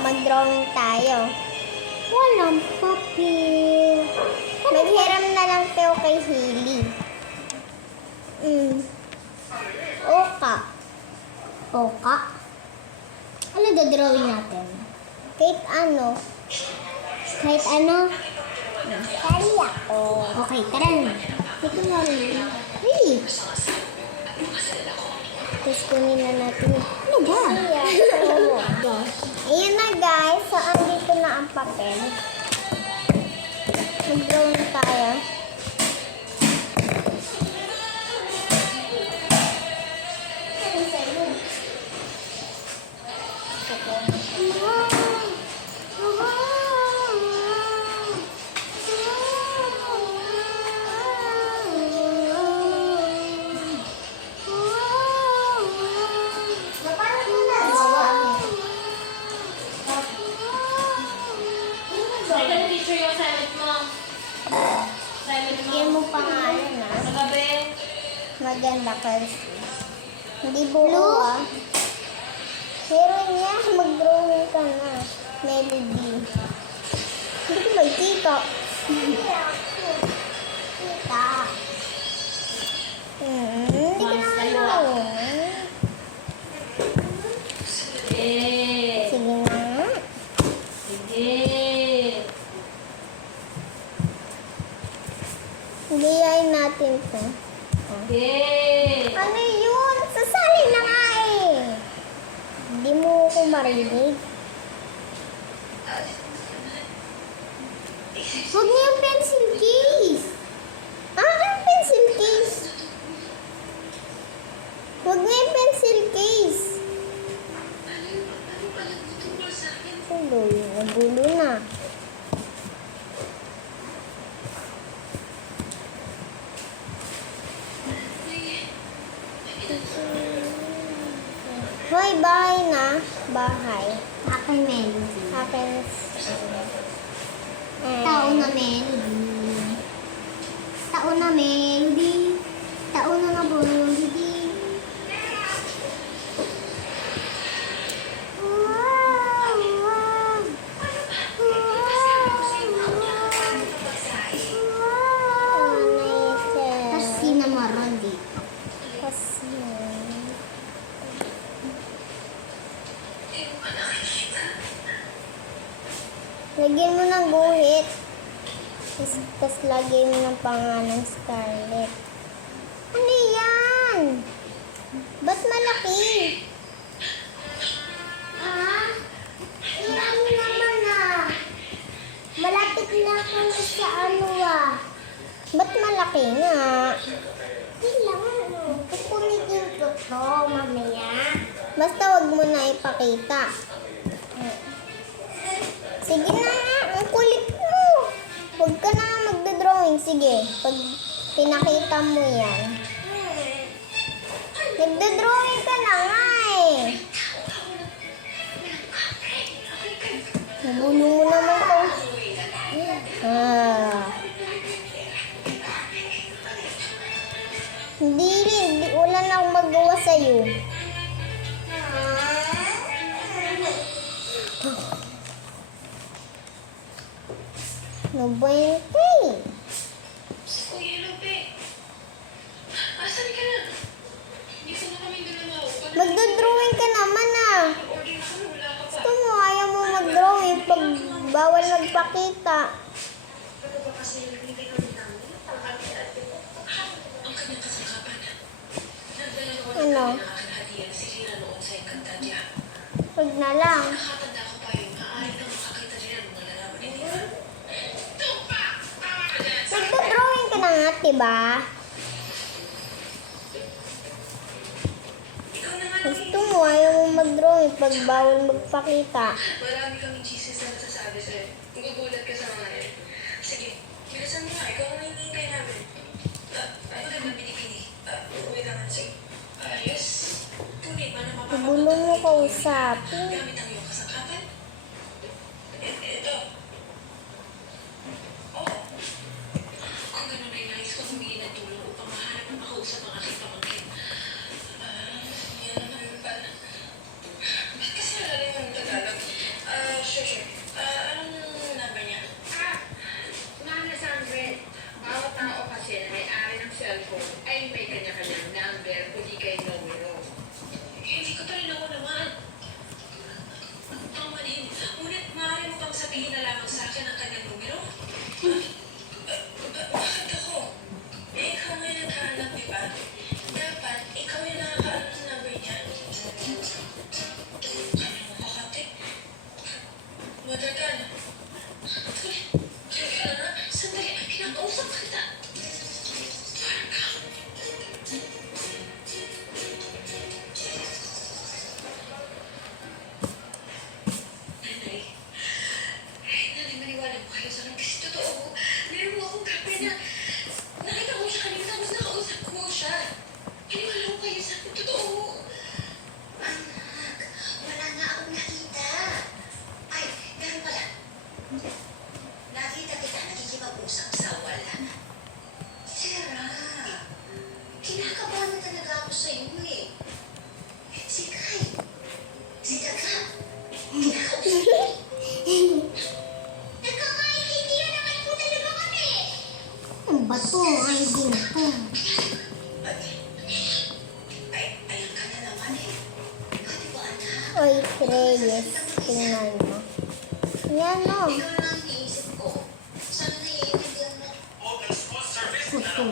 mag-drawing tayo. Walang papel. Maghiram na lang tayo kay Hailey. Oka. Oka? Ano drawing natin? Kahit ano. Kahit ano? Kali ako. Okay, tara na. Ito na rin. Hey! Tapos kunin na natin. Ano ba? Ayan na guys. So, andito na ang papel. Mag-drawing tayo. Bigyan mo pangalan na. Maganda kasi. Hindi buo ah. Pero niya, mag-drawing ka na. Melody. Hindi ko makikita. Kita. Hindi ko naman drawing. Sige na. Hilayin natin ito. Ano yun? Sasali na nga eh. Hindi mo ko marinig. Huwag niyo yung pencil case. Ang pencil case? Huwag niyo yung pencil case. Nagulo na. Hoy, bahay na. Bahay. Akin melody. Akin. Tao na melody. Tao na melody. Tao na nga melody. Wow, wow. Tapos sinamaran dito. Kasi, lagyan mo ng guhit. Tapos lagyan mo ng pangalan Scarlett. Ano yan? Ba't malaki? Iyan naman ah. Malapit na ako sa ano ah. Ba't malaki nga? Kailangan ano. Kukulitin ko to mamaya. Basta wag mo na ipakita. Sige na nga, ang kulit mo. Huwag ka na magdodrawing. Sige, pag pinakita mo yan. Nagdodrawing ka na nga eh. Nagulo mo naman to. Hindi, wala na akong magawa sa'yo. Ano ba yun, Tay? Kuya Lupe, asan ka na? Hindi ko na kami nalalaw. Magdodrawing ka naman ah. Order na kami, wala ka pa. Gusto mo, ayaw mo mag-drawing pag bawal magpakita. Ano ba kasi nagbibigay kami namin? Ang ate-ate ko. Ang kanyang kasangkapan. Nagdala naman Ano? ng aking hadiah si Rina noon sa Encantadia. Huwag na lang. Nakatanda ko pa yung maaari na makakita rin ang mga lalaman ni Rina. Magdodrawing ka na nga, diba? Ikaw naman, Gusto mo, ayaw mo mag-drawing pag bawal magpakita. marami kaming chismis na nasasabi sa'yo. Gugulat ka sa mga yan. Sige, bilisan mo nga. Ikaw ang hinihintay namin. Ano ka na binibini? Wait lang. Sige. Yes. Tunay ba na mapapagod? Gulo mo kausapin. Gamit ang iyong kasangkapan? Ito. Oo. Kung gano'n ay nais ko humingi ng tulong upang mahanap ng makausap ang aking pamangkin. Yan naman pala. Ba't kasi wala rin yung Tagalog? Oy, Reyes. Tingnan mo. Yan o. Ikaw na ang iniisip ko. Sana naiintindihan mo. Puto.